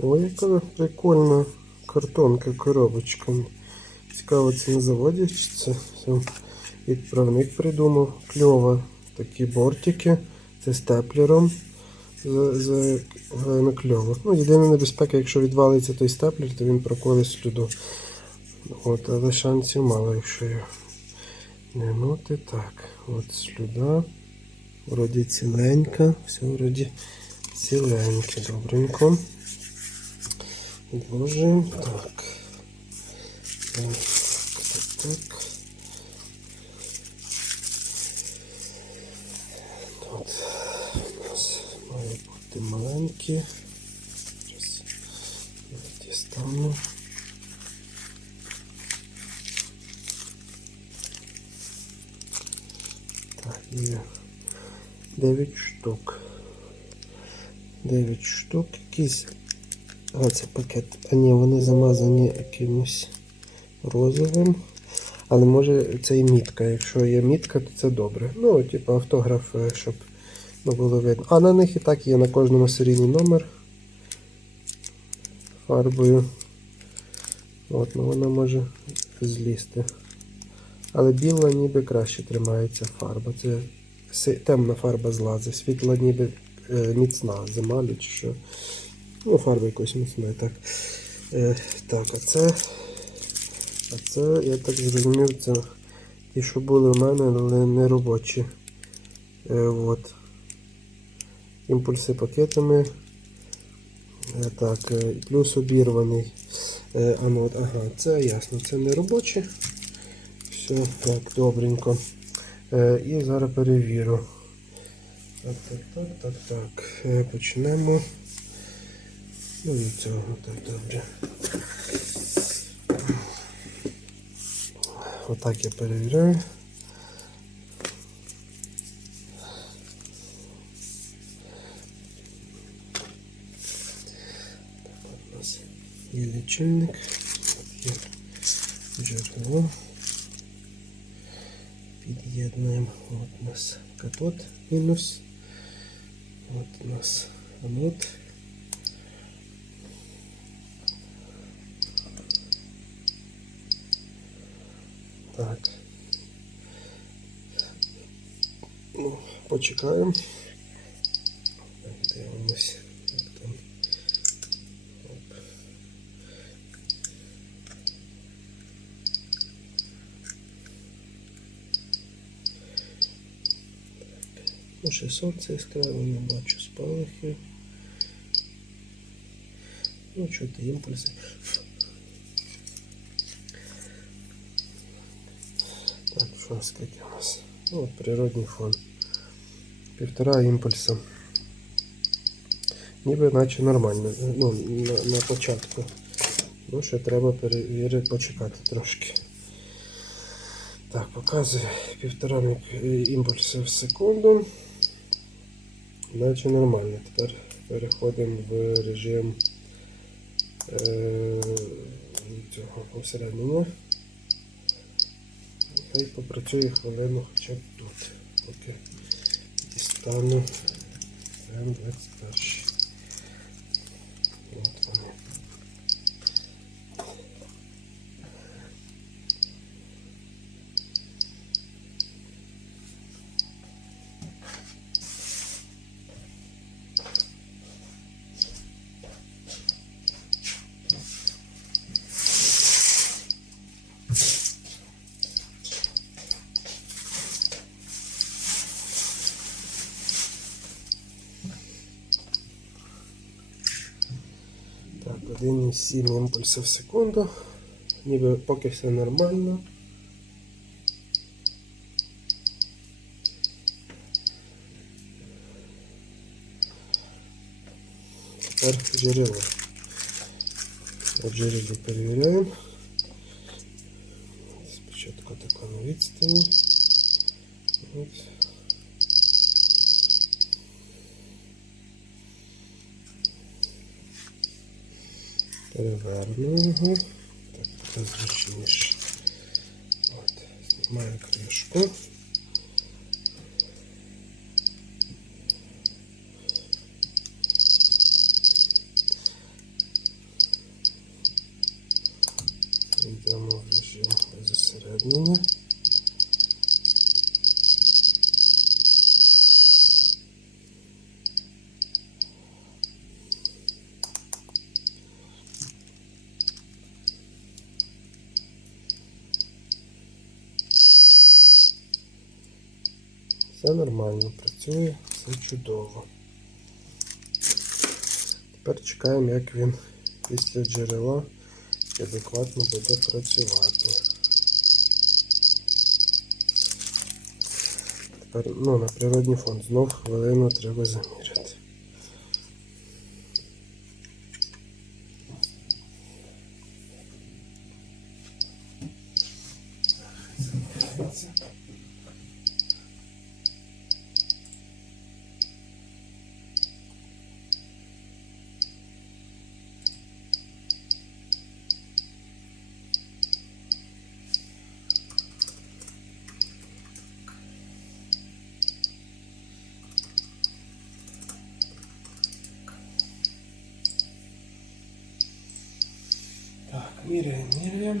Ой, яка прикольна картонка, коробочка. Цікаво, це на заводі чи це відправник придумав. Кльово. Такі бортики. Це степлером. За, за, реально кльово. Ну, єдина небезпека, якщо відвалиться той степлер, то він проколе сліду. От, але шансів мало, якщо його не нути. Так, от слюда. Вроді ціленька. Все вроді ціленьке. Добренько. Відложимо. Так. Так, так, так. Тут у нас має бути маленькі. Зараз я дістану. Так, є 9 штук. 9 штук. Якісь. А, це пакет. А ні, вони замазані якимось розовим. Але може це і мітка. Якщо є мітка, то це добре. Ну, типу автограф, е, щоб було видно. А на них і так є на кожному серійний номер фарбою. От, ну вона може злізти. Але біла ніби краще тримається фарба. Це темна фарба злазить. Світла ніби е, міцна, земалю чи що. Ну, фарба якось міцна, так. Е, так, а це. А це, я так зрозумів, це ті, що були у мене, але не робочі. Е, от. Імпульси пакетами. Е, так, е, плюс обірваний. Е, а ну, ага, це ясно, це не робочі. Все, так, добренько. Е, і зараз перевірю. Так, так, так, так, так. Е, почнемо. Ну і цього так добре. Отак я перевіряю. Є лічильник, є джерело. Під'єднуємо. От у нас катод мінус. От у нас анод. Так. Ну, почекаємо. Дивимось. Ну, ще сонце яскраве, не бачу спалахи. Ну, чути імпульси. Що скільки у нас? Ну, от природний фон. Півтора імпульса. Ніби наче нормально. Ну, на, на початку. Ну, ще треба перевірити, почекати трошки. Так, показує півтора мік- імпульса в секунду. Наче нормально. Тепер переходимо в режим е, цього усереднення. Хай попрацює хвилину хоча б тут, поки дістану М21. 1,7 імпульсів в секунду. Ніби поки все нормально. Тепер джерело. От джерело перевіряємо. Спочатку тако на відстані. От. Переверну його. Так, це зручніше. От, знімаю кришку. Все нормально, працює, все чудово. Тепер чекаємо, як він після джерела адекватно буде працювати. Тепер ну, на природний фон знов хвилину треба заміряти. Так, міряємо,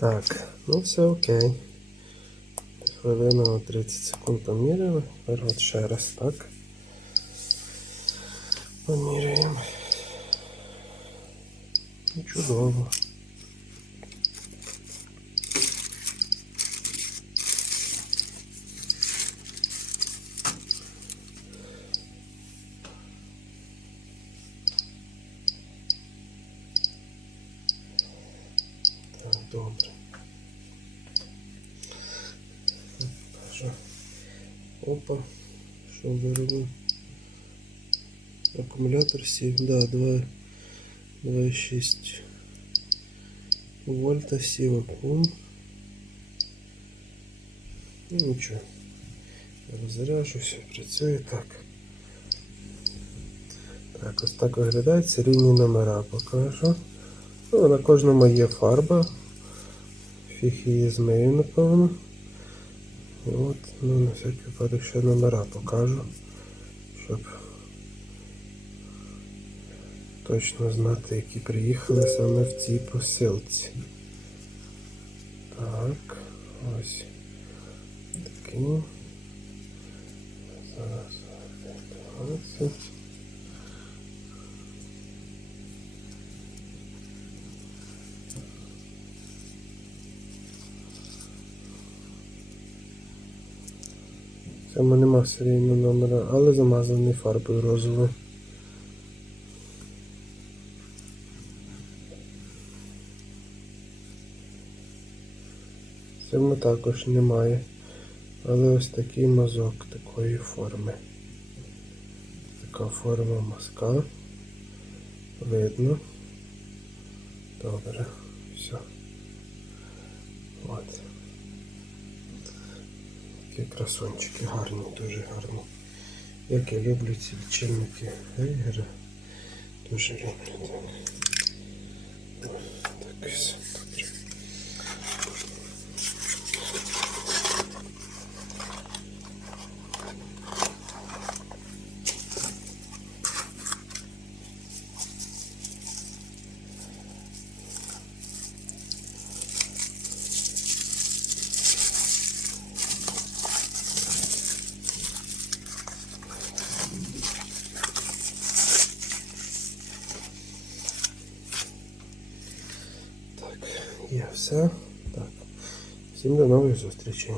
Так, ну все окей. Хвилина 30 секунд поміряли. Тепер от ще раз так. Поміряємо. Чудово. Так, добре. Покажу. Опа. Що виробив? Акумулятор сів, да, 2, 2,6 вольта сів акум. Ну нічого. Розряжу, все працює так. Так, ось так виглядають серійні номера покажу. Ну, на кожному є фарба. Фіг її змию, напевно. І от, ну, на всякий випадок ще номера покажу, щоб точно знати, які приїхали саме в цій посилці. Так, ось такі. Зараз 20. Цьому нема серійного номера, але замазаний фарбою розовою. Цьому також немає. Але ось такий мазок такої форми. Така форма мазка. Видно. Добре. Все. От. Такі красончики гарні, дуже гарні. Як я люблю ці лічильники Гейгера. Дуже люблю так. Так, все, добре. Так, є все. Так. Всім до нових зустрічей.